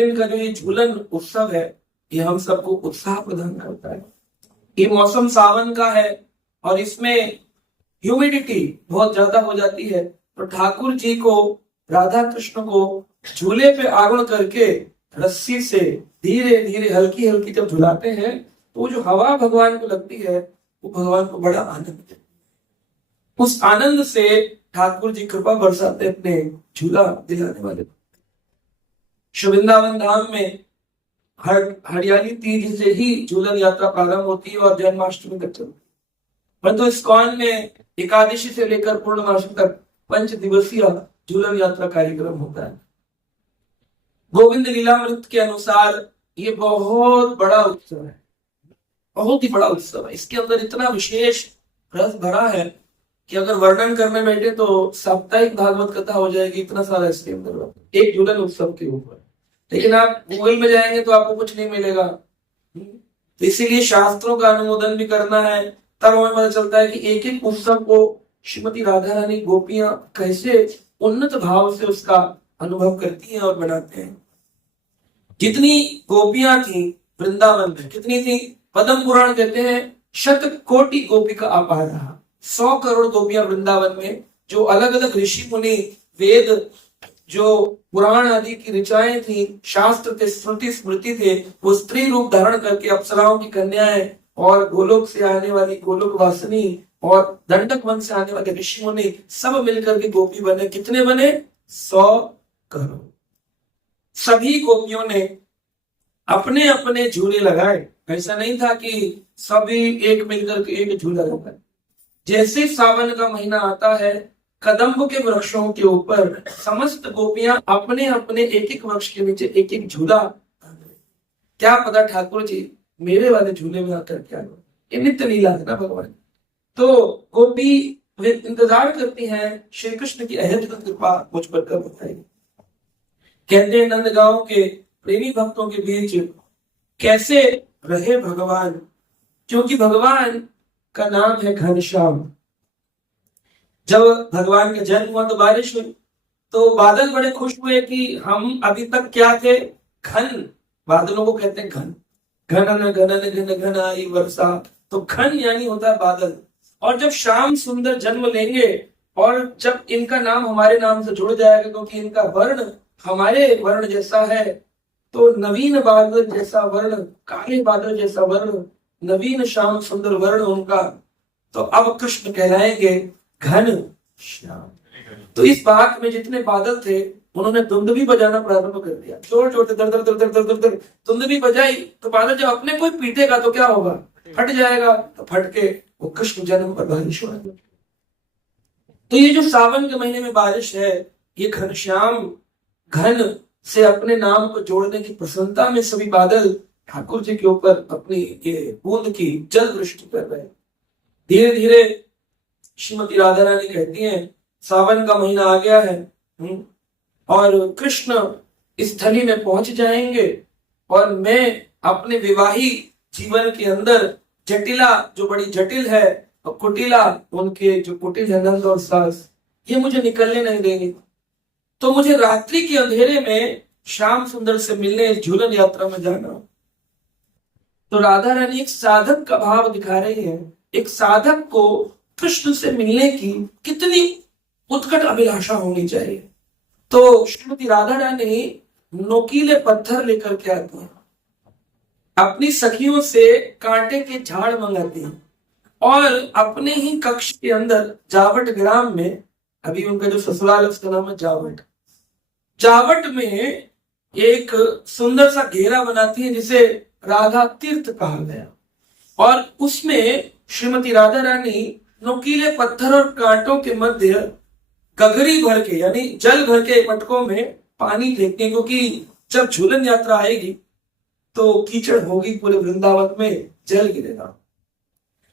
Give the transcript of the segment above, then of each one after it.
गोविंद का जो ये झूलन उत्सव है, ये हम सबको उत्साह प्रदान करता है। ये मौसम सावन का है और इसमें ह्यूमिडिटी बहुत ज्यादा हो जाती है, तो ठाकुर जी को, राधा कृष्ण को झूले पे आरूढ़ करके रस्सी से धीरे धीरे हल्की हल्की जब झुलाते हैं, तो जो हवा भगवान को लगती है वो भगवान को बड़ा आनंद देती है। उस आनंद से ठाकुर जी कृपा बरसाते अपने झूला दिलाने वाले। वृंदावन धाम में हरियाली तीज से ही झूलन यात्रा प्रारंभ होती है और जन्माष्टमी तक चलती है। परंतु इस्कॉन में एकादशी से लेकर पूर्णमासी तक 5 दिवसीय झूलन यात्रा कार्यक्रम होता है। गोविंद लीलामृत के अनुसार ये बहुत बड़ा उत्सव है, बहुत ही बड़ा उत्सव है। इसके अंदर इतना विशेष रस भरा है कि अगर वर्णन करने बैठे तो साप्ताहिक भागवत कथा हो जाएगी, इतना सारा इसके अंदर एक झूलन उत्सव के ऊपर। लेकिन आप गूगल में जाएंगे तो आपको कुछ नहीं मिलेगा, तो इसीलिए शास्त्रों का अनुमोदन भी करना है, तब हमें पता चलता है कि एक एक उत्सव को श्रीमती राधा रानी गोपियां कैसे उन्नत भाव से उसका अनुभव करती हैं और बनाते हैं। जितनी गोपियां थी वृंदावन में, कितनी थी? पद्म पुराण कहते हैं 100,000,000 गोपिका अपारः, 100 करोड़ गोपियां वृंदावन में, जो अलग अलग ऋषि मुनि, वेद, जो पुराण आदि की ऋचाएं थी, शास्त्र थे, श्रुति स्मृति थे, वो स्त्री रूप धारण करके अप्सराओं की कन्याएं और गोलोक से आने वाली गोलोक वासिनी और दंडक वन से आने वाले ऋषि मुनि सब मिलकर के गोपी बने। कितने बने? 100 करोड़। सभी गोपियों ने अपने अपने झूले लगाए। ऐसा नहीं था कि सभी एक मिलकर के एक झूला लगाए। जैसे सावन का महीना आता है, कदम्ब के वृक्षों के ऊपर समस्त गोपियां अपने अपने एक एक वृक्ष के नीचे एक एक झूला। क्या पता ठाकुर जी मेरे वाले झूले में आकर क्या, ये नित्य लीला है ना भगवान। तो गोपी वे इंतजार करती हैं श्री कृष्ण की अहेतुक कृपा मुझ पर कब बताएगी। कहते हैं नंदगांव के प्रेमी भक्तों के बीच कैसे रहे भगवान, क्योंकि भगवान का नाम है घनश्याम। जब भगवान का जन्म हुआ तो बारिश हुई, तो बादल बड़े खुश हुए कि हम अभी तक क्या थे? घन। बादलों को कहते हैं घन। घनन घनन घन घन आई वर्षा, तो घन यानी होता है बादल। और जब श्याम सुंदर जन्म लेंगे और जब इनका नाम हमारे नाम से जुड़ जाएगा, क्योंकि इनका वर्ण हमारे वर्ण जैसा है, तो नवीन बादल जैसा वर्ण, काले बादल जैसा वर्ण, नवीन श्याम सुंदर वर्ण उनका, तो अब कृष्ण कहलाएंगे घन श्याम। तो इस बाग में जितने बादल थे उन्होंने धुंद भी बजाना प्रारंभ कर दिया, जोर जोर से दर दर दर दर दर दर दर धुंद भी बजाई। तो बादल जब अपने कोई पीटेगा तो क्या होगा? फट जाएगा। तो फट के वो कृष्ण जन्म पर बारिश हो। तो ये जो सावन के महीने में बारिश है, ये घनश्याम, घन से अपने नाम को जोड़ने की प्रसन्नता में सभी बादल ठाकुर जी के ऊपर अपनी ये बूंद की जल वृष्टि कर रहे हैं। धीरे धीरे श्रीमती राधा रानी कहती हैं सावन का महीना आ गया है और कृष्ण इस थली में पहुंच जाएंगे और मैं अपने विवाहित जीवन के अंदर जटिला, जो बड़ी जटिल है, और कुटिला, उनके जो कुटिल है नंद और सास, ये मुझे निकलने नहीं देंगे। तो मुझे रात्रि के अंधेरे में श्याम सुंदर से मिलने झूलन यात्रा में जाना। तो राधा रानी एक साधक का भाव दिखा रही है। एक साधक को कृष्ण से मिलने की कितनी उत्कट अभिलाषा होनी चाहिए। तो श्रीमती राधा रानी नोकीले पत्थर लेकर के आती हैं, अपनी सखियों से कांटे के झाड़ मंगाती हैं और अपने ही कक्ष के अंदर जावट ग्राम में, अभी उनका जो ससुराल है उसका नाम है जावट, जावट में एक सुंदर सा घेरा बनाती है जिसे राधा तीर्थ कहा गया। और उसमें श्रीमती राधा रानी नोकीले पत्थर और कांटों के मध्य गगरी भर के, यानी जल भर के मटकों में पानी फेंकते, क्योंकि जब झूलन यात्रा आएगी तो कीचड़ होगी, पूरे वृंदावन में जल गिरेगा।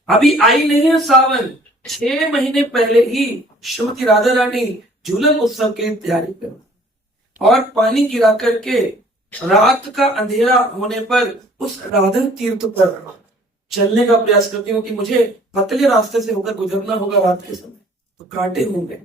अभी आई नहीं है सावन, 6 महीने पहले ही श्रीमती राधा रानी झूलन उत्सव की तैयारी कर और पानी गिरा करके रात का अंधेरा होने पर उस राधा तीर्थ पर चलने का प्रयास करती हूँ कि मुझे पतले रास्ते से होकर गुजरना होगा रात के समय, तो कांटे होंगे,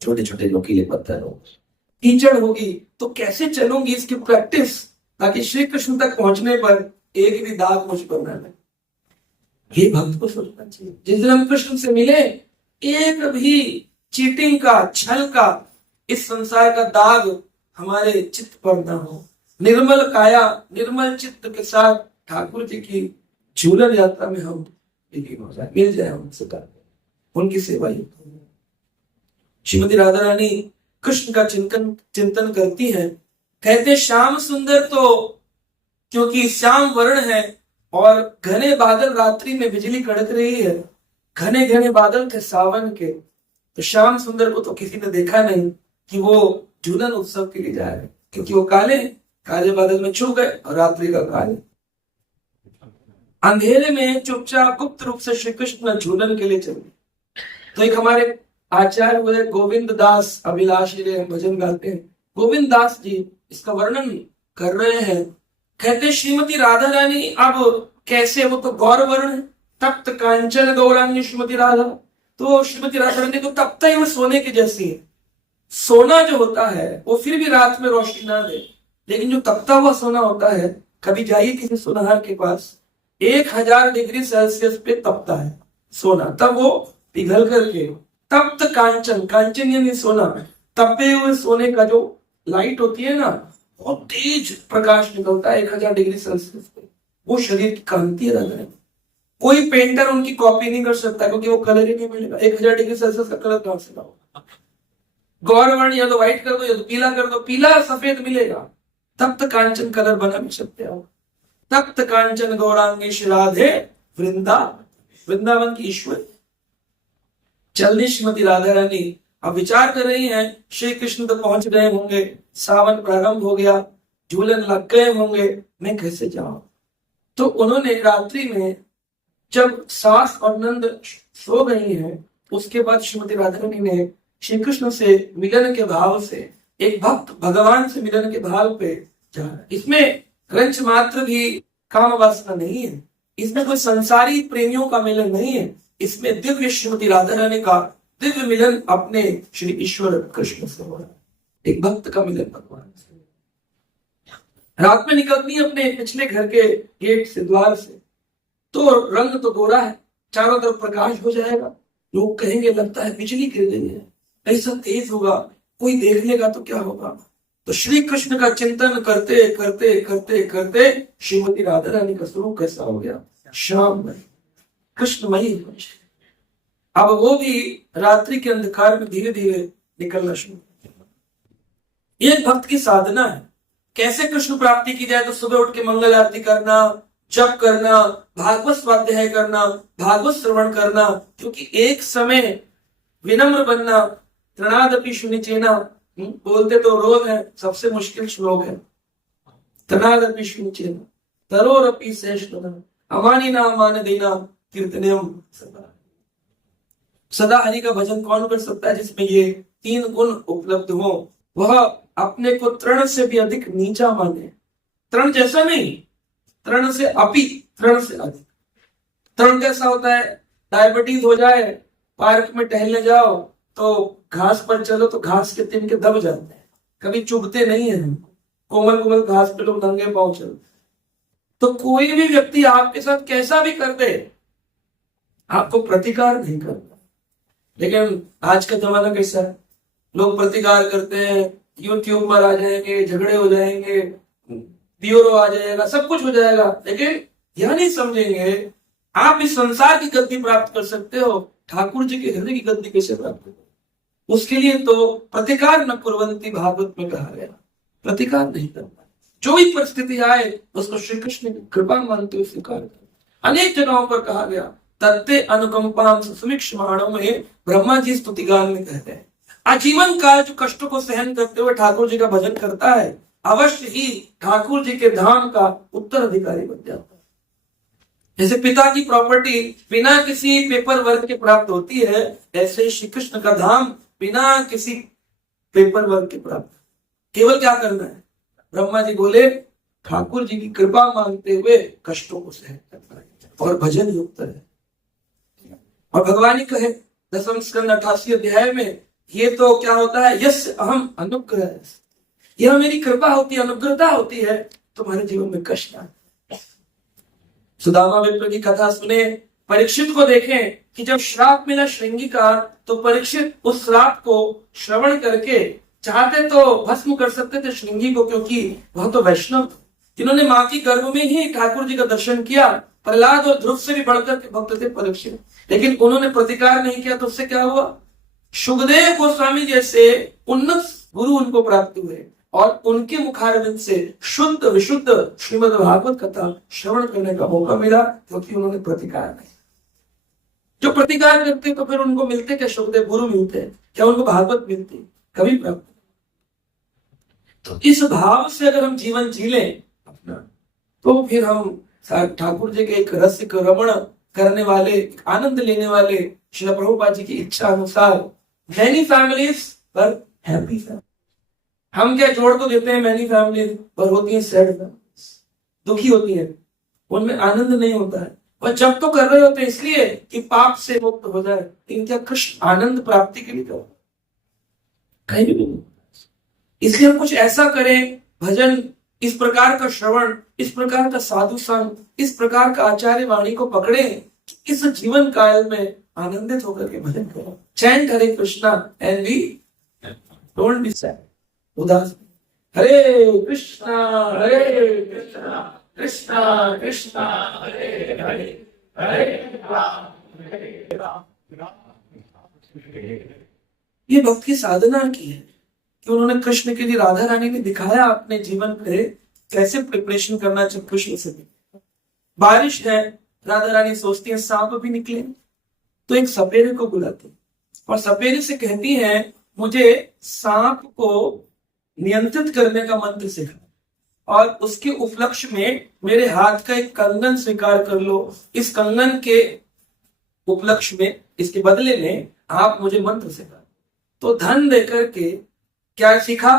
छोटे छोटे नोकीले पत्थर होंगे। कीचड़ होगी तो कैसे चलूंगी, इसकी प्रैक्टिस, ताकि श्री कृष्ण तक पहुंचने पर एक भी दाग मुझ पर न लगे। ये भक्त को सोचना चाहिए, जिस दिन हम कृष्ण से मिले एक भी चीटिंग का, छल का, इस संसार का दाग हमारे चित्त पर न हो। निर्मल काया निर्मल चित्त के साथ ठाकुर जी की झूलन यात्रा में हम विलीन हो जाए, मिल जाए उनसे, उनकी सेवा ही। श्रीमती राधा रानी कृष्ण का चिंतन करती हैं, कहते श्याम सुंदर तो क्योंकि श्याम वर्ण है और घने बादल, रात्रि में बिजली कड़क रही है, घने घने बादल थे सावन के, तो श्याम सुंदर को तो किसी ने देखा नहीं कि वो झूलन उत्सव के लिए जा रहे, क्योंकि वो काले काले बादल में छुप गए और रात्रि का काल। अंधेरे में चुपचाप गुप्त रूप से श्री कृष्ण झूलन के लिए चले। तो एक हमारे आचार्य हुए गोविंद दास अभिलाषी भजन गाते हैं, गोविंद दास जी इसका वर्णन कर रहे हैं। कहते श्रीमती राधा रानी अब कैसे, वो तो गौर वर्ण है, तप्त कांचन गौरांगी श्रीमती राधा, तो श्रीमती राधा रानी तो तब तक वो सोने की जैसी है। सोना जो होता है वो फिर भी रात में रोशनी ना दे, लेकिन जो तपता हुआ सोना होता है, कभी जाइए किसी सोनार के पास, 1000 डिग्री सेल्सियस पे तपता है सोना, तब वो पिघल करके तप्त कांचन, कांचन यानी सोना, तपे हुए सोने का जो लाइट होती है ना, बहुत तेज प्रकाश निकलता है 1000 डिग्री सेल्सियस पे, वो शरीर की कांति है। कोई पेंटर उनकी कॉपी नहीं कर सकता, क्योंकि वो कलर ही नहीं मिलेगा। 1000 डिग्री सेल्सियस का कलर कहां से लाओ? गौरवर्ण या तो व्हाइट कर दो या तो पीला कर दो, पीला सफेद मिलेगा, तप्त कांचन कलर बना भी सकते हो। तप्त कांचन गौरांगी राधे वृंदावन की ईश्वर। जल्दी श्रीमती राधा रानी अब विचार कर रही हैं, श्री कृष्ण तक पहुंच गए होंगे, सावन प्रारंभ हो गया, झूलन लग गए होंगे, मैं कैसे जाऊं? तो उन्होंने रात्रि में जब सास और नंद सो गई हैं, उसके बाद श्रीमती राधा रानी ने श्री कृष्ण से मिलन के भाव से, एक भक्त भगवान से मिलन के भाव पे जा, इसमें रंच मात्र भी काम वासना नहीं है, इसमें कोई संसारी प्रेमियों का मिलन नहीं है, इसमें दिव्य श्रीमती राधा रानी का दिव्य मिलन अपने श्री ईश्वर कृष्ण से हो रहा है, एक भक्त का मिलन भगवान से। रात में निकलती है अपने पिछले घर के गेट से, द्वार से, तो रंग तो गोरा है, चारों तरफ प्रकाश हो जाएगा, लोग कहेंगे लगता है बिजली गिर गई है, ऐसा तेज होगा, कोई देख लेगा तो क्या होगा। तो श्री कृष्ण का चिंतन करते करते करते करते श्रीमती राधा रानी का स्वरूप कैसा हो गया, श्याममय कृष्णमयी। अब वो भी रात्रि के अंधकार में धीरे धीरे निकलना शुरू। ये भक्त की साधना है। कैसे कृष्ण प्राप्ति की जाए? तो सुबह उठ के मंगल आरती करना, जप करना, भागवत स्वाध्याय करना, भागवत श्रवण करना, क्योंकि एक समय विनम्र बनना, तृणादपि शुनिचेना, बोलते तो रोग है, सबसे मुश्किल श्लोक है, तृणादपि शुनिचेना तरोरपि शेषतः अमानिना मान देना कीर्तनम सदा। सदा हरि का भजन कौन कर सकता है जिसमें ये 3 गुण उपलब्ध हो? वह अपने को तृण से भी अधिक नीचा माने, तृण जैसा नहीं, तृण से अपि, तृण से अधिक। तृण कैसा होता है? डायबिटीज हो जाए, पार्क में टहलने जाओ तो घास पर चलो तो घास के तिनके दब जाते हैं, कभी चुभते नहीं है, कोमल कोमल घास पे लोग नंगे पांव चलते। तो कोई भी व्यक्ति आपके साथ कैसा भी कर दे, आपको प्रतिकार नहीं करता। लेकिन आज का जमाना कैसा है? लोग प्रतिकार करते हैं, यूट्यूब पर आ जाएंगे, झगड़े हो जाएंगे, ब्यूरो आ जाएगा, सब कुछ हो जाएगा, लेकिन यह नहीं समझेंगे आप इस संसार की गद्दी प्राप्त कर सकते हो, ठाकुर जी के हृदय की गद्दी कैसे प्राप्त करो? उसके लिए तो प्रतिकार न कुर्वन्ति, भागवत में कहा गया, प्रतिकार नहीं करना। जो भी परिस्थिति आए उसको श्री कृष्ण की कृपा मानते हुए स्वीकार कर। अनेक जगहों पर कहा गया, तत्ते अनुकंपाम सुमिक्षमाणों में ब्रह्मा जी स्तुति गान में कहते हैं, आजीवन काल जो कष्टों को सहन करते हुए ठाकुर जी का भजन करता है, अवश्य ही ठाकुर जी के धाम का उत्तराधिकारी बन जाता है। जैसे पिता की प्रॉपर्टी बिना किसी पेपर वर्क के प्राप्त होती है, ऐसे श्री कृष्ण का धाम बिना किसी पेपर वर्क के प्राप्त। केवल क्या करना है? ब्रह्मा जी बोले ठाकुर जी की कृपा मांगते हुए कष्टों को सहन करना है और भजन युक्त है। और भगवान ही कहे 10वें स्कंद 88 अध्याय में ये तो क्या होता है, यस अहम अनुग्रह, यह मेरी कृपा होती है, अनुग्रहता होती है, तुम्हारे जीवन में कष्ट आता है। सुदामा विप्र की कथा सुने, परीक्षित को देखें कि जब श्राप मिला श्रृंगी का, तो परीक्षित उस श्राप को श्रवण करके चाहते तो भस्म कर सकते थे श्रृंगी को, क्योंकि वह तो वैष्णव, जिन्होंने मां की गर्भ में ही ठाकुर जी का दर्शन किया। प्रहलाद और ध्रुव से भी बढ़कर के भक्त थे परीक्षित, लेकिन उन्होंने प्रतिकार नहीं किया, तो उससे क्या हुआ, सुखदेव गोस्वामी जैसे उन्नत गुरु उनको प्राप्त हुए और उनके मुखारविंद से शुद्ध विशुद्ध श्रीमद् भागवत कथा श्रवण करने का मौका मिला, क्योंकि उन्होंने प्रतिकार नहीं। जो प्रतिकार करते तो फिर उनको मिलते क्या, सुखदेव गुरु मिलते, क्या उनको भागवत मिलती, कभी प्राप्त। तो इस भाव से अगर हम जीवन जी लें अपना, तो फिर हम ठाकुर जी के एक रसिक रमण करने वाले, आनंद लेने वाले, श्रील प्रभुपाद जी की इच्छा अनुसार मैनी फैमिलीज पर हैप्पी फैमिली। हम क्या जोड़ तो देते हैं मैनी फैमिलीज, पर होती है सैड फैमिलीज, दुखी होती है, उनमें आनंद नहीं होता है। और जब तो कर रहे होते हैं इसलिए कि पाप से मुक्त हो जाए, लेकिन क्या कृष्ण आनंद प्राप्ति के लिए करो, कहीं भी नहीं। इसलिए हम कुछ ऐसा करें, भजन, इस प्रकार का श्रवण, इस प्रकार का साधु संग, इस प्रकार का आचार्य वाणी को पकड़े कि इस जीवन काल में आनंदित होकर के भजन करो। Chant Hare Krishna and we don't be sad, उदास। हरे कृष्णा कृष्णा कृष्णा हरे हरे, हरे राम ये भक्त की साधना की है कि उन्होंने कृष्ण के लिए, राधा रानी ने दिखाया अपने जीवन पे कैसे प्रिपरेशन करना चाहिए कृष्ण से। बारिश है, राधा रानी सोचती है सांप भी निकले, तो एक सपेरे को बुलाती और सपेरे से कहती है मुझे सांप को नियंत्रित करने का मंत्र सिखा, और उसके उपलक्ष्य में मेरे हाथ का एक कंगन स्वीकार कर लो, इस कंगन के उपलक्ष्य में, इसके बदले में आप मुझे मंत्र सिखा। तो धन देकर के क्या सीखा,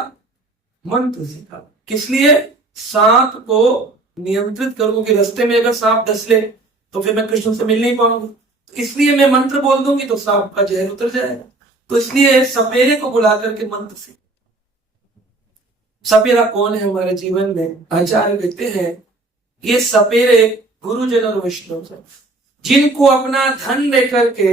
मंत्र सीखा। किस लिए, सांप को नियंत्रित करूं कि रास्ते में अगर सांप डस ले तो फिर मैं कृष्ण से मिल नहीं पाऊंगी, इसलिए मैं मंत्र बोल दूंगी तो सांप का जहर उतर जाएगा। तो इसलिए सपेरे को बुला करके मंत्र सीख। सपेरा कौन है हमारे जीवन में, आचार्य कहते हैं ये सपेरे गुरुजन और वैष्णव से, जिनको अपना धन लेकर के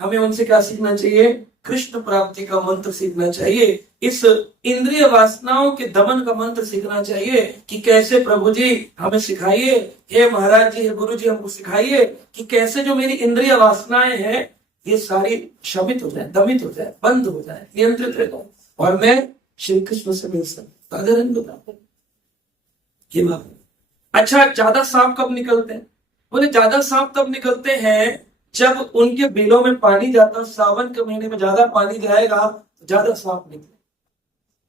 हमें उनसे क्या सीखना चाहिए, कृष्ण प्राप्ति का मंत्र सीखना चाहिए। इस इंद्रिय वासनाओं के दमन का मंत्र सीखना चाहिए कि कैसे प्रभु जी हमें सिखाइए, हे महाराज जी, हे गुरु जी हमको सिखाइए कि कैसे जो मेरी इंद्रिय वासनाएं हैं ये सारी शमित हो जाए, दमित हो जाए, बंद हो जाए, नियंत्रित रह जाए और मैं श्री कृष्ण से मिल सकूं। ये बात। अच्छा, ज्यादा सांप कब निकलते हैं, बोले ज्यादा सांप तब निकलते हैं जब उनके बिलों में पानी जाता, सावन के महीने में ज्यादा पानी जाएगा तो ज्यादा सांप निकले।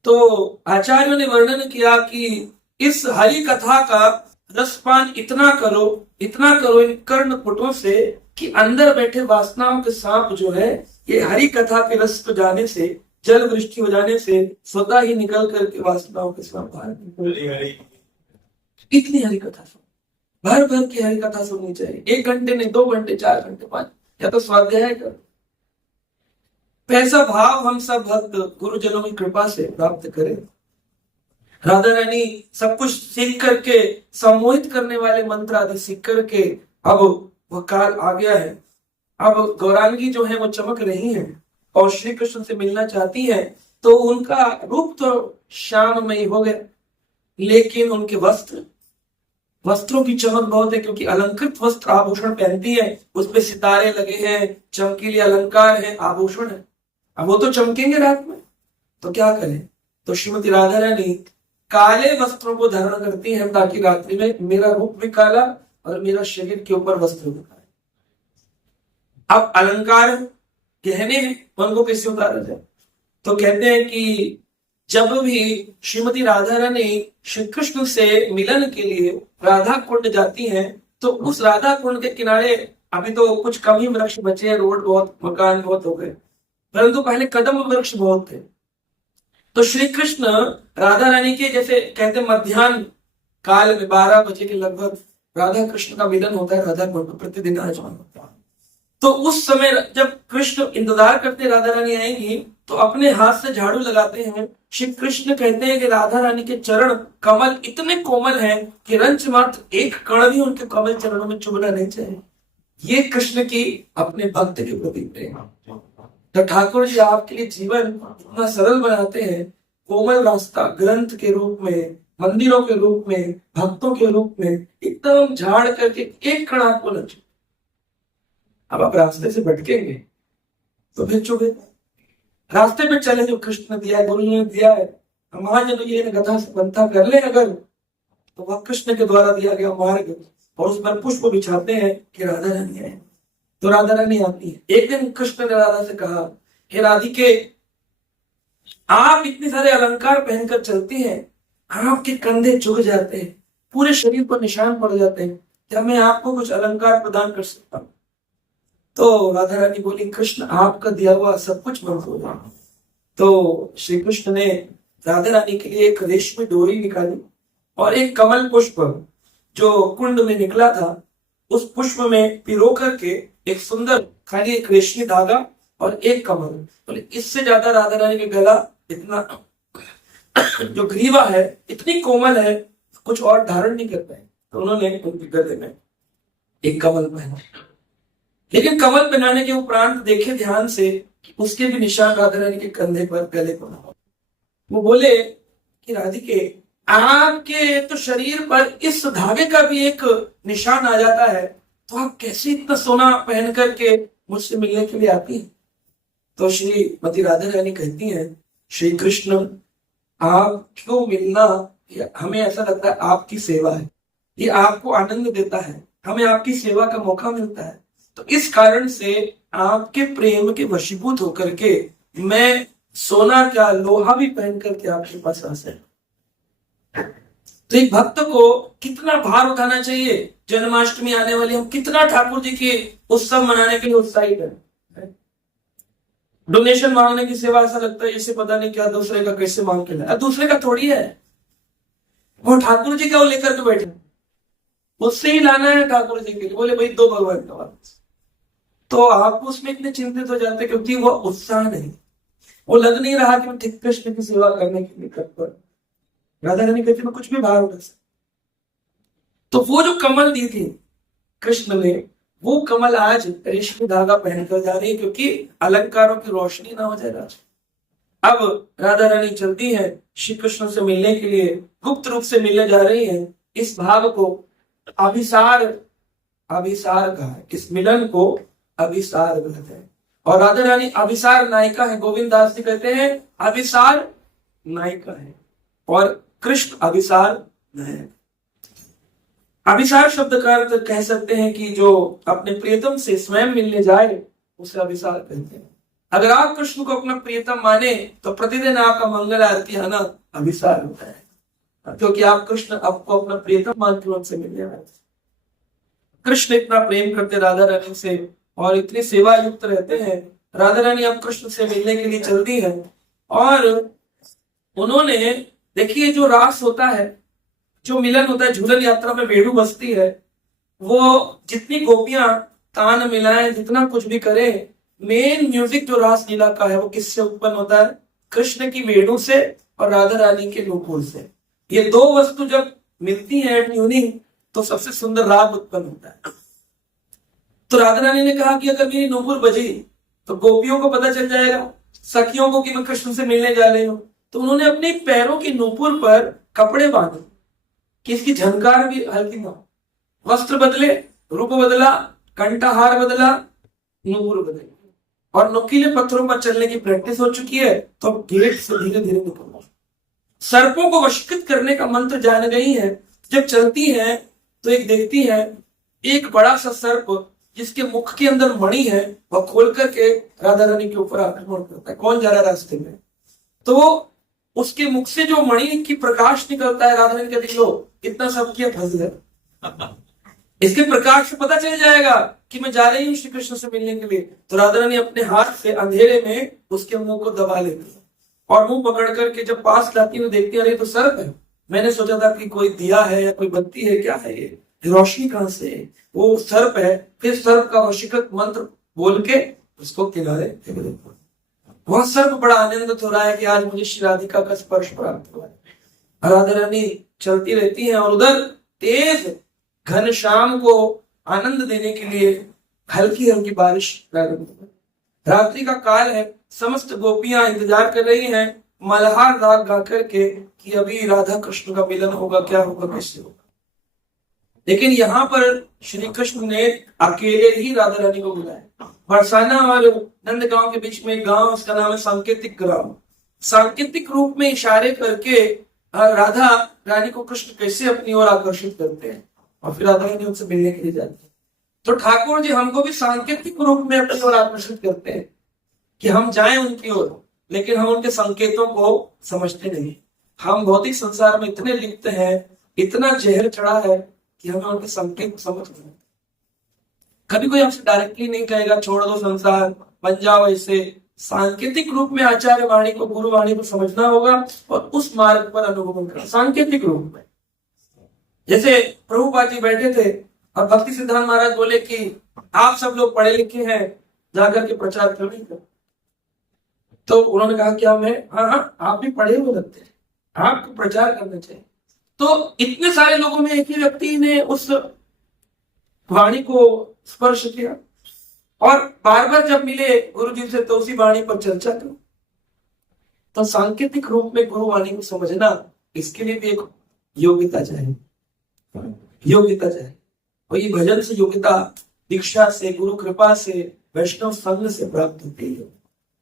तो आचार्यों ने वर्णन किया कि इस हरि कथा का रसपान इतना करो इन कर्ण पुटों से कि अंदर बैठे वासनाओं के सांप जो है ये हरि कथा के रस को जाने से, जल वृष्टि हो जाने से स्वतः ही निकल करके वासनाओं के सांप बाहर। इतनी हरि कथा सुन, भर भर की हरि कथा सुननी चाहिए, 1 घंटे नहीं, 2 घंटे, 4 घंटे, 5, या तो स्वाध्याय कर। ऐसा भाव हम सब भक्त गुरुजनों की कृपा से प्राप्त करें। राधा रानी सब कुछ सीख करके, सम्मोहित करने वाले मंत्र आदि सीख करके अब वह काल आ गया है। अब गौरांगी जो है वो चमक रही है और श्री कृष्ण से मिलना चाहती है, तो उनका रूप तो श्याममयी हो गया, लेकिन उनके वस्त्रों की चमक बहुत है, क्योंकि अलंकृत वस्त्र आभूषण पहनती है, उसपे सितारे लगे हैं, चमकीले अलंकार है, आभूषण है। अब वो तो चमकेंगे रात में, तो क्या करें, तो श्रीमती राधा रानी काले वस्त्रों को धारण करती हैं ताकि रात्रि में मेरा रूप भी काला और मेरा शरीर के ऊपर वस्त्र भी काला। अब अलंकार गहने हैं, उनको कैसे उतारा जाए, तो कहते हैं कि जब भी श्रीमती राधा रानी श्री कृष्ण से मिलन के लिए राधा कुंड जाती हैं, तो उस राधा कुंड के किनारे अभी तो कुछ कम ही वृक्ष बचे हैं, रोड बहुत, मकान बहुत हो गए, परंतु पहले कदम वृक्ष बहुत थे। तो श्री कृष्ण राधा रानी के, जैसे कहते मध्याह्न काल में 12 बजे के लगभग राधा कृष्ण का मिलन होता है राधा कुंड, प्रतिदिन आचमन होता है। तो उस समय जब कृष्ण इंतजार करते राधा रानी आएंगी, तो अपने हाथ से झाड़ू लगाते हैं। श्री कृष्ण कहते हैं कि राधा रानी के चरण कमल इतने कोमल हैं कि रंच मात्र एक कण भी उनके कमल चरणों में चुभना नहीं चाहिए। ये कृष्ण की अपने भक्त के प्रति प्रेम। तो ठाकुर जी आपके लिए जीवन इतना सरल बनाते हैं, कोमल रास्ता ग्रंथ के रूप में, मंदिरों के रूप में, भक्तों के रूप में एकदम झाड़ करके एक कण आपको न छूटे। अब आप रास्ते से भटकेंगे तो फिर चुभे। रास्ते पे चले जो कृष्ण ने दिया है, गुरु ने दिया है, महाजन ये गधा से पंथा कर ले अगर, तो वह कृष्ण के द्वारा दिया गया मार्ग, और उस पर पुष्प बिछाते हैं कि राधा रानी आए। तो राधा रानी आती है। एक दिन कृष्ण ने राधा से कहा, हे राधिके, आप इतने सारे अलंकार पहनकर चलती हैं, आपके कंधे झुक जाते हैं, पूरे शरीर पर निशान पड़ जाते हैं, क्या मैं आपको कुछ अलंकार प्रदान कर सकता हूं? तो राधा रानी बोली, कृष्ण आपका दिया हुआ सब कुछ मंजूर है। तो श्री कृष्ण ने राधा रानी के लिए एक रेशमी डोरी निकाली और एक कमल पुष्प जो कुंड में निकला था, उस पुष्प में पिरो करके एक सुंदर खाली एक रेशमी धागा और एक कमल, बोले इससे ज्यादा राधा रानी का गला इतना जो ग्रीवा है इतनी कोमल है, कुछ और धारण नहीं कर पाए। तो उन्होंने उनके गले में एक कमल पहना। लेकिन कमल पहनाने के उपरांत देखे ध्यान से कि उसके भी निशान राधा रानी के कंधे पर, गले पर। वो बोले कि राधिके, आपके तो शरीर पर इस धागे का भी एक निशान आ जाता है, तो आप कैसे इतना सोना पहन करके मुझसे मिलने के लिए आती हैं? तो श्रीमती राधा रानी कहती हैं, श्री कृष्ण आपको मिलना हमें ऐसा लगता है आपकी सेवा है, ये आपको आनंद देता है, हमें आपकी सेवा का मौका मिलता है, तो इस कारण से आपके प्रेम के वशीभूत होकर के मैं सोना क्या लोहा भी पहन करके आपके पास आ सकता। तो एक भक्त को कितना भार उठाना चाहिए। जन्माष्टमी आने वाली, हम कितना ठाकुर जी के उत्सव मनाने के लिए उत्साहित है। डोनेशन मांगने की सेवा ऐसा लगता है जैसे पता नहीं क्या दूसरे का कैसे मांग के लाया, दूसरे का थोड़ी है, वो ठाकुर जी का वो लेकर के बैठे, उससे ही लाना है ठाकुर जी के लिए। बोले भाई दो भगवान का वापस, तो आप उसमें इतने चिंतित हो जाते क्योंकि वो उत्साह नहीं, वो लग नहीं रहा कि मैं ठीक कृष्ण की सेवा करने के लिए कर। राधा रानी कहती मैं कुछ भी भार उठा सकता। तो वो जो कमल दी थी कृष्ण ने, वो कमल आज रेशमी धागा पहनकर जा रही है, क्योंकि अलंकारों की रोशनी ना हो जाए राज। अब राधा रानी चलती है श्री कृष्ण से मिलने के लिए, गुप्त रूप से मिलने जा रही है। इस भाव को अभिसार अभिसार कहा है, इस मिलन को अभिसार कहते हैं। और राधा रानी अभिसार नायिका है। गोविंद दास जी कहते हैं अभिसार नायिका है और कृष्ण अभिसार नायक। अभिसार शब्द का अर्थ कह सकते हैं कि जो अपने प्रियतम से स्वयं मिलने जाए उसे अभिसार कहते हैं। अगर आप कृष्ण को अपना प्रियतम माने तो प्रतिदिन आपका मंगल आरती आना अभिसार होता है, क्योंकि आप कृष्ण आपको अपना प्रियतम मान के उनसे मिलने आए। कृष्ण इतना प्रेम करते राधा रानी से और इतनी सेवा युक्त रहते हैं। राधा रानी अब कृष्ण से मिलने के लिए चलती है और उन्होंने देखिए जो रास होता है, जो मिलन होता है, झूलन यात्रा में वेणु बजती है, वो जितनी गोपियां तान मिलाएं, जितना कुछ भी करे, मेन म्यूजिक जो रास लीला का है वो किससे उत्पन्न होता है? कृष्ण की वेणु से और राधा रानी के नूपुर से। ये दो वस्तु जब मिलती है ट्यूनिंग, तो सबसे सुंदर राग उत्पन्न होता है। तो राधा रानी ने कहा कि अगर मेरी नूपुर बजी तो गोपियों को पता चल जाएगा, सखियों को, कि मैं कृष्ण से मिलने जा रही हूं। तो उन्होंने अपने पैरों की नूपुर पर कपड़े बांधे कि इसकी झनकार भी हल्की ना हो। वस्त्र बदले, रूप बदला, कंठहार बदला, नूपुर बदली, और नुकीले पत्थरों पर चलने की प्रैक्टिस हो चुकी है। तो अब गेट से धीरे धीरे निकलना, सर्पों को वशीकृत करने का मंत्र जान गई है। जब चलती है तो एक देखती है एक बड़ा सा सर्प जिसके मुख के अंदर मणि है, वह खोल करके राधा रानी के ऊपर आक्रमण करता है। कौन जा रहा है रास्ते में, तो उसके मुख से जो मणि की प्रकाश निकलता है, राधा रानी कहती लो इतना सब किया, फंस गए। इसके प्रकाश से पता चल जाएगा कि मैं जा रही हूँ श्री कृष्ण से मिलने के लिए। तो राधा रानी अपने हाथ से अंधेरे में उसके मुंह को दबा लेती है और मुंह पकड़ करके जब पास लाती है देखती है, अरे तो सर्प है। मैंने सोचा था कि कोई दिया है या कोई बत्ती है, क्या है ये, रोशनी कहां से है? वो सर्प है। फिर सर्प का वशीकृत मंत्र बोल के उसको किनारे फेंक देता। वहां सर्व बड़ा आनंदित हो रहा है कि आज मुझे श्री राधिका का स्पर्श प्राप्त हुआ है। राधा रानी चलती रहती है और उधर तेज घनश्याम को आनंद देने के लिए हल्की हल्की बारिश प्रारंभ हुई। रात्रि का काल है, समस्त गोपियां इंतजार कर रही हैं मल्हार राग गा करके कि अभी राधा कृष्ण का मिलन होगा, क्या होगा, कैसे होगा। लेकिन यहाँ पर श्री कृष्ण ने अकेले ही राधा रानी को बुलाया। बरसाना और नंदगांव के बीच में एक गांव, उसका नाम है सांकेतिक ग्राम। सांकेतिक रूप में इशारे करके राधा रानी को कृष्ण कैसे अपनी ओर आकर्षित करते हैं और फिर राधा रानी उनसे मिलने के लिए जाती है। तो ठाकुर जी हमको भी सांकेतिक रूप में अपनी ओर आकर्षित करते हैं कि हम जाएं उनकी ओर, लेकिन हम उनके संकेतों को समझते नहीं। हम भौतिक संसार में इतने लिप्त हैं, इतना जहर चढ़ा है कि हमें उनके संकेत समझ नहीं। कभी कोई आपसे डायरेक्टली नहीं कहेगा छोड़ दो संसार, बन जाओ ऐसे। सांकेतिक रूप में आचार्य वाणी को, गुरु वाणी को समझना होगा और उस मार्ग पर अनुगमन करना। सांकेतिक रूप में जैसे प्रभुपाद जी बैठे थे और भक्ति सिद्धांत महाराज बोले कि आप सब लोग पढ़े लिखे हैं, जाकर के प्रचार क्यों नहीं करते। तो उन्होंने कहा क्या मैं, हाँ आप भी पढ़े हुए लगते हैं, आपको प्रचार करना चाहिए। तो इतने सारे लोगों में एक ही व्यक्ति ने उस वाणी को स्पर्श किया और बार बार जब मिले गुरु जी से तो उसी वाणी पर चर्चा करो। तो सांकेतिक रूप में गुरु वाणी को समझना, इसके लिए भी एक योग्यता चाहिए, योग्यता चाहिए। और ये भजन से योग्यता दीक्षा से, गुरु कृपा से, वैष्णव संघ से प्राप्त होती है।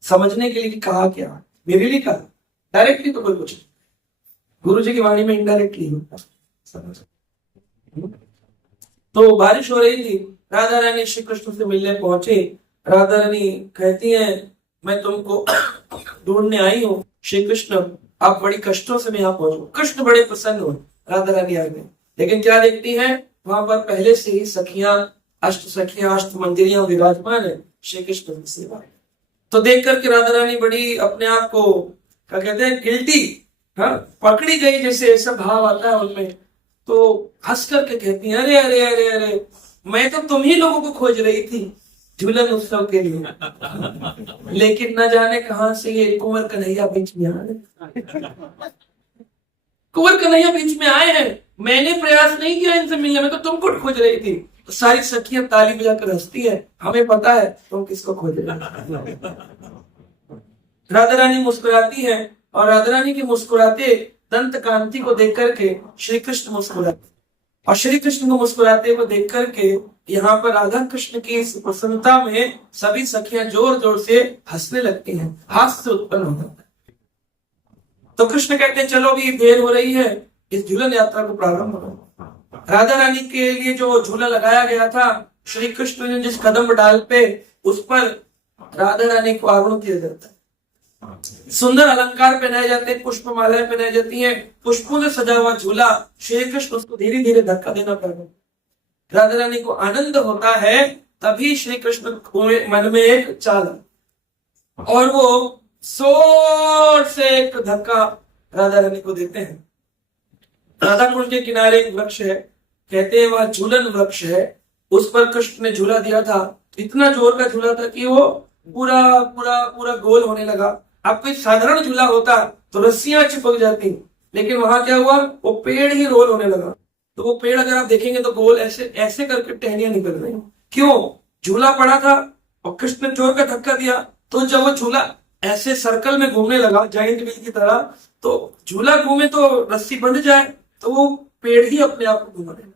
समझने के लिए कहा क्या, मेरे लिए कहा, डायरेक्टली तो कोई कुछ नहीं, गुरु जी की वाणी में इनडायरेक्टली होता। तो बारिश हो रही थी, राधा रानी श्री कृष्ण से मिलने पहुंचे। राधा रानी कहती हैं मैं तुमको ढूंढने आई हूँ श्री कृष्ण, आप बड़ी कष्टों से मैं यहाँ पहुंचू। कृष्ण बड़े प्रसन्न हुए, राधा रानी आ गई। लेकिन क्या देखती है, वहां पर पहले से ही सखियां, अष्ट मंदिरियां विराजमान है श्री कृष्ण की सेवा। तो देख करके राधा रानी बड़ी अपने आप को क्या कहते हैं, गिल्टी, हाँ, पकड़ी गई जैसे ऐसा भाव आता है उनमें। तो हंस करके कहती है अरे अरे अरे अरे, मैं तो तुम ही लोगों को खोज रही थी झूलन उत्सव के लिए, लेकिन न जाने कहां से ये कुंवर कन्हैया बीच में आ गए। कुंवर कन्हैया बीच में आए हैं, मैंने प्रयास नहीं किया इनसे मिलने में, तो तुमको खोज रही थी। तो सारी सखियां ताली बजाकर हंसती है, हमें पता है तुम किसको खोज रहे हो। राधा रानी मुस्कुराती है और राधा रानी के मुस्कुराते दंत कांति को देख करके श्री कृष्ण मुस्कुराते, और श्री कृष्ण को मुस्कुराते हुए देख करके यहाँ पर राधा कृष्ण की इस प्रसन्नता में सभी सखियां जोर जोर से हंसने लगती हैं, हास्य उत्पन्न हो जाता है। तो कृष्ण कहते हैं चलो भी देर हो रही है, इस झूलन यात्रा को प्रारंभ करो। राधा रानी के लिए जो झूला लगाया गया था, श्री कृष्ण ने जिस कदम डाल पे उस पर राधा रानी को आरूढ़ किया जाता है। सुंदर अलंकार पहनाए जाते हैं, पुष्प मालाएं पहनाई जाती हैं, पुष्पों से सजा हुआ झूला। श्री कृष्ण उसको धीरे धीरे धक्का देना पड़ता है। राधा रानी को आनंद होता है, तभी श्री कृष्ण मन में एक चाल और वो जोर से एक धक्का राधा रानी को देते हैं। राधा कुंड के किनारे एक वृक्ष है, कहते हैं वह झूलन वृक्ष है, उस पर कृष्ण ने झूला दिया था। इतना जोर का झूला था कि वो पूरा पूरा पूरा गोल होने लगा। अब कोई साधारण झूला होता तो रस्सियां चिपक जाती, लेकिन वहां क्या हुआ, वो पेड़ ही रोल होने लगा। तो वो पेड़ अगर आप देखेंगे तो गोल ऐसे ऐसे करके टहनियां निकल रही। क्यों, झूला पड़ा था और कृष्ण ने जोर का धक्का दिया, तो जब वो झूला ऐसे सर्कल में घूमने लगा जाइंट व्हील की तरह, तो झूला घूमे तो रस्सी बंध जाए, तो वो पेड़ ही अपने आप को घुमा देगा।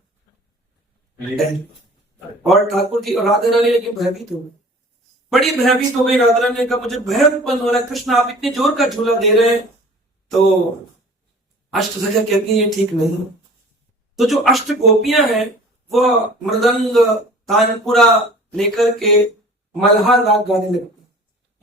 और ठाकुर जी और राधा रानी लेकिन भयभीत हो गई, बड़ी भयभीत हो गई। राधा रानी ने कहा मुझे भय उत्पन्न हो रहा है, कृष्ण आप इतने जोर का झूला दे रहे हैं। तो अष्टसखियां कहती है ये ठीक नहीं। तो जो अष्ट गोपियां हैं वो मृदंग तानपुरा लेकर के मल्हार राग गाने लगती,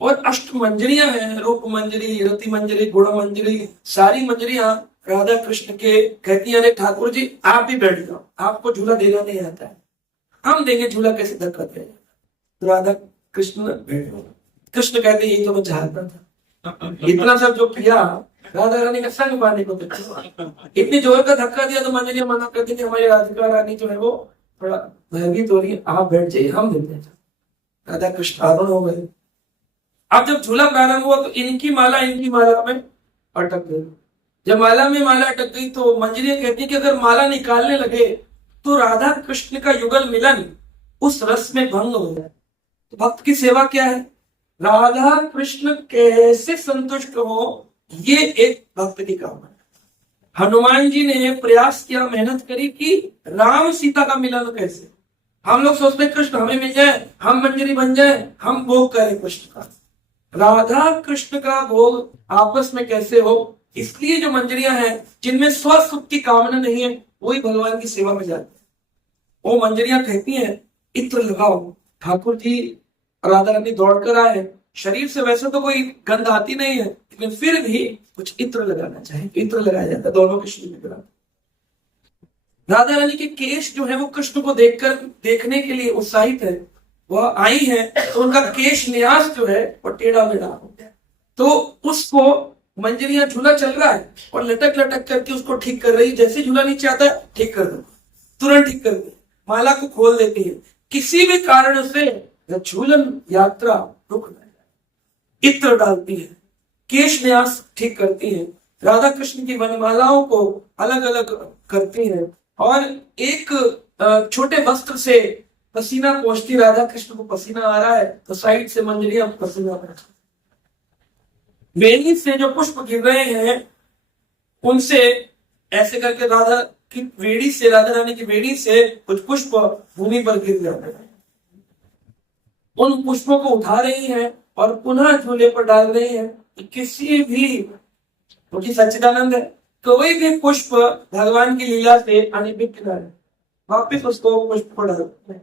और अष्ट मंजरियां हैं, रूप मंजरी, रति मंजरी, गुण मंजरी, सारी मंजरियां राधा कृष्ण के कहती है ठाकुर जी आप भी बैठ जाओ, आपको झूला देना नहीं आता है, हम देंगे झूला कैसे धक्का दिया। तो राधा कृष्ण बैठ गए। कृष्ण कहते यही तो मैं चाहता था, इतना सब जो किया राधा रानी का संग पाने को इतनी जोर का धक्का दिया तो मंजरियां मना करती थी हमारी राधिका रानी जो है वो थोड़ा भयभीत हो रही है, आप बैठ जाइए हम देते हैं। राधा कृष्ण आरूढ़ हो गए अब जब झूला प्रारंभ हुआ तो इनकी माला में अटक गई। जब माला में अटक गई तो मंजरी कहती है कि अगर माला निकालने लगे तो राधा कृष्ण का युगल मिलन उस रस में भंग हो जाए। तो भक्त की सेवा क्या है? राधा कृष्ण कैसे संतुष्ट हो, ये एक भक्त की कामना है। हनुमान जी ने प्रयास किया, मेहनत करी कि राम सीता का मिलन कैसे। हम लोग सोचते हैं कृष्ण हमें मिल जाए, हम मंजरी बन जाए, हम भोग करें कृष्ण का। राधा कृष्ण का भोग आपस में कैसे हो, इसलिए जो मंजरियां हैं जिनमें स्वसुख की कामना नहीं है वही भगवान की सेवा में जाती है। वो मंजरियां कहती हैं इत्र लगाओ। ठाकुर जी राधा रानी दौड़कर आए, शरीर से वैसे तो कोई गंध आती नहीं है, लेकिन फिर भी कुछ इत्र लगाना चाहिए, इत्र लगाया जाता है दोनों के शरीर में। राधा रानी के केश जो है वो कृष्ण को देखने के लिए उत्साहित है। वह आई है तो उनका केश न्यास जो है वो टेढ़ा मेढ़ा हो गया, तो उसको मंजरियां, झूला चल रहा है और लटक लटक करके उसको ठीक कर रही। जैसे झूला नीचे आता है ठीक कर दो, तुरंत ठीक कर दो, माला को खोल देती है। किसी भी कारण से झूलन यात्रा रुक न जाए, इत्र डालती है, केश न्यास ठीक करती है, राधा कृष्ण की वनमालाओं को अलग अलग करती है और एक छोटे वस्त्र से पसीना पोंछती। राधा कृष्ण को पसीना आ रहा है तो साइड से मंजरियां पसीना पोंछती। वेणी से जो पुष्प गिर रहे हैं उनसे ऐसे करके राधा की वेणी से, राधा रानी की वेणी से कुछ पुष्प भूमि पर गिर जाते हैं। उन पुष्पों को उठा रही हैं और पुनः झूले पर डाल रही हैं। किसी भी, क्योंकि सच्चिदानंद है, कोई भी पुष्प भगवान की लीला से अनिपित न है, वापिस उसको पुष्प पर डालते हैं।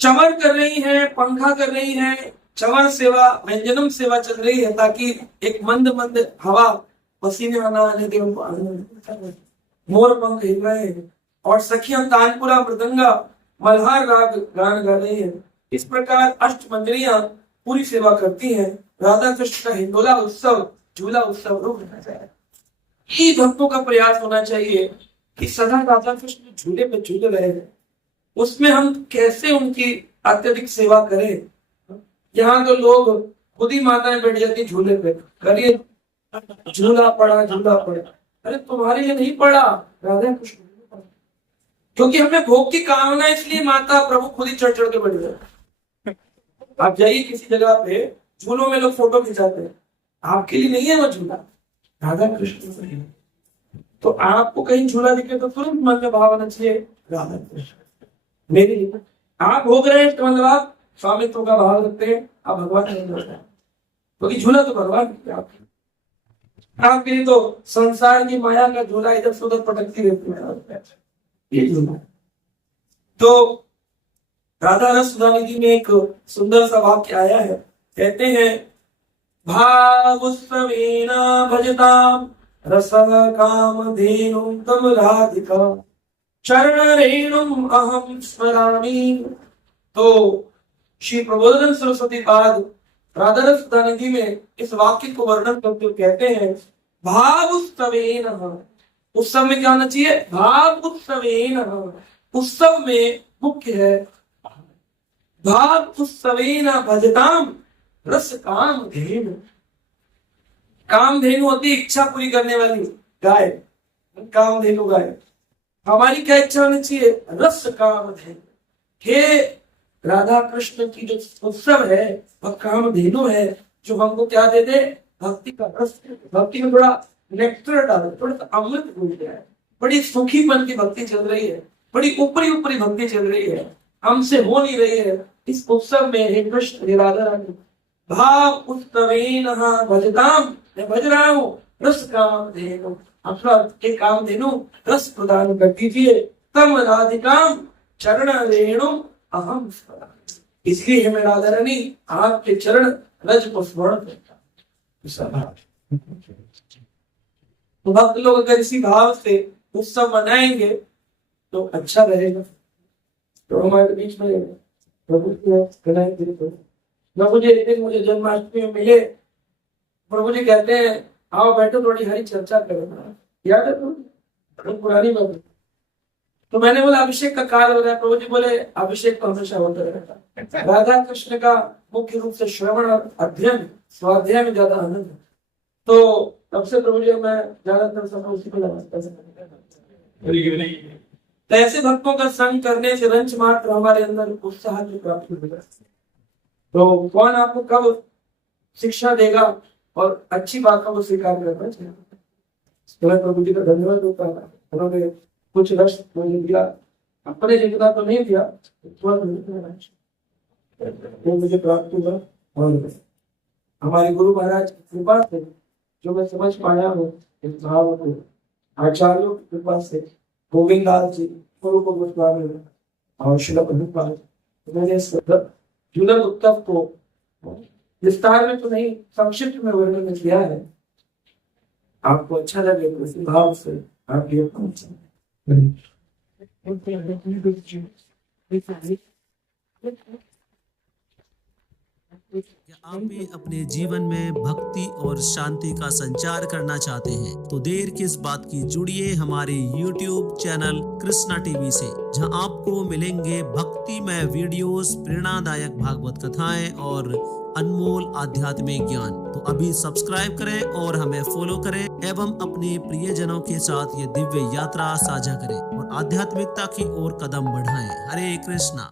चमन कर रही है, पंखा कर रही है, चमन सेवा, व्यंजनम सेवा चल रही है ताकि एक मंद मंद हवा पसीने आने दे उनको आनंद। मोर पंख हिल रहे हैं और सखियां तानपुरा मृदंगा मल्हार राग गान गा रही है। इस प्रकार अष्ट मंजरियां पूरी सेवा करती हैं। राधा कृष्ण का हिंडोला उत्सव, झूला उत्सव रुक न जाए। ही भक्तों का प्रयास होना चाहिए कि सदा राधा कृष्ण झूले पे झूले रहे, उसमें हम कैसे उनकी अत्यधिक सेवा करें। यहाँ तो लोग खुद ही माताएं बैठ जाती झूले पे, करिए झूला पड़ा झूला पड़ा। अरे तुम्हारे लिए नहीं पड़ा, राधा कृष्ण, क्योंकि हमें भोग की कामना, इसलिए माता प्रभु खुद ही चढ़ चढ़ के बैठ जाए। आप जाइए किसी जगह पे, झूलों में लोग फोटो खिंचाते हैं, आपके लिए नहीं है वो झूला, राधा कृष्ण के लिए। तो आपको कहीं झूला दिखे तो तुरंत मन में भाव आना चाहिए राधा कृष्ण मेरे लिए। आप भोग रहे हैं इसका मतलब आप स्वामित्व का भाव रखते हैं, आप भगवान नहीं होता है, क्योंकि झूला तो भगवान आपके लिए तो संसार की माया का झूला इधर से उधर पटकती रहती है, ये झूला। तो राधा रस सुधा निधि में एक सुंदर सा वाक्य आया है, कहते हैं भावुस्त्वेन भजताम रस कामधेनुं तम राधिका चरणरेणुं अहं स्मरामि। तो श्री प्रबोधन सरस्वती पाद राधा रस सुधा निधि में इस वाक्य को वर्णन करते हुए कहते हैं भावुस्त्वेन, उत्सव में क्या होना चाहिए? भावुस्त्वेन, उत्सव में मुख्य है भावुस्त्वेन भजताम रस कामधेनु। कामधेनु होती है इच्छा पूरी करने वाली गाय, कामधेनु गाय। हमारी क्या इच्छा होनी चाहिए? रस कामधेनु। हे राधा कृष्ण की जो उत्सव है वह कामधेनु है, जो हमको क्या दे दे? भक्ति का रस। भक्ति में थोड़ा नेक्टर डाल, थोड़ा सा अमृत घूम गया है, बड़ी सुखीपन की भक्ति चल रही है, बड़ी ऊपरी ऊपरी भक्ति चल रही है, हमसे हो नहीं रही है। इस उत्सव में हे कृष्ण, हे राधा रानी, भाव उत्तवेन भजताम, मैं भज रहा हूँ रस कामधेनु, एक कामधेनु रस प्रदान कर दीजिए। तम राधिकाम चरण रेणु अहम स्मरामि, इसलिए मैं राधा रानी आपके चरण रज को स्मरण करता हूं। तो भक्त लोग अगर इसी भाव से उत्सव मनाएंगे तो अच्छा रहेगा। तो हमारे बीच में प्रभु प्रभु जी एक दिन मुझे जन्माष्टमी में मिले, प्रभु जी कहते हैं आओ बैठो थोड़ी हरी चर्चा करो। याद है तो पुरानी बात, तो मैंने बोला अभिषेक का कार्य हो रहा है। प्रभु जी बोले अभिषेक तो हमेशा होता रहेगा। राधा कृष्ण का मुख्य रूप से श्रवण और अध्ययन स्वाध्याय में ज्यादा आनंद है। तो तब से प्रभु जी मैं ज्यादातर समय उसी को लगाता हूं। तो ऐसे भक्तों का संग करने से रंच मात्र हमारे अंदर उत्साह की प्राप्ति होगा। तो कौन आपको कब शिक्षा देगा और अच्छी बातों को स्वीकार करना चाहिए। तो मैं प्रभु जी का धन्यवाद देता हूं। उन्होंने कुछ रस मुझे दिया, अपने जितना तो नहीं दिया, थोड़ा तो मुझे प्राप्त हुआ। और हमारे गुरु महाराज की कृपा से जो मैं समझ पाया हूँ इस भाव को, आचार्यों की कृपा से, गोविंद लाल जी, गुरु को गोस्वामी और श्रील प्रभुपाद, मैंने जुलम उत्तम को विस्तार में तो नहीं संक्षिप्त में वर्णन किया है। आपको अच्छा लगे तो इस भाव से आप ये क्या आप भी अपने जीवन में भक्ति और शांति का संचार करना चाहते हैं तो देर किस बात की, जुड़िए हमारे YouTube चैनल कृष्णा टीवी से, जहां आपको मिलेंगे भक्तिमय वीडियोस, प्रेरणादायक भागवत कथाएं और अनमोल आध्यात्मिक ज्ञान। तो अभी सब्सक्राइब करें और हमें फॉलो करें एवं अपने प्रियजनों के साथ ये दिव्य यात्रा साझा करें और आध्यात्मिकता की ओर कदम बढ़ाएं। हरे कृष्णा।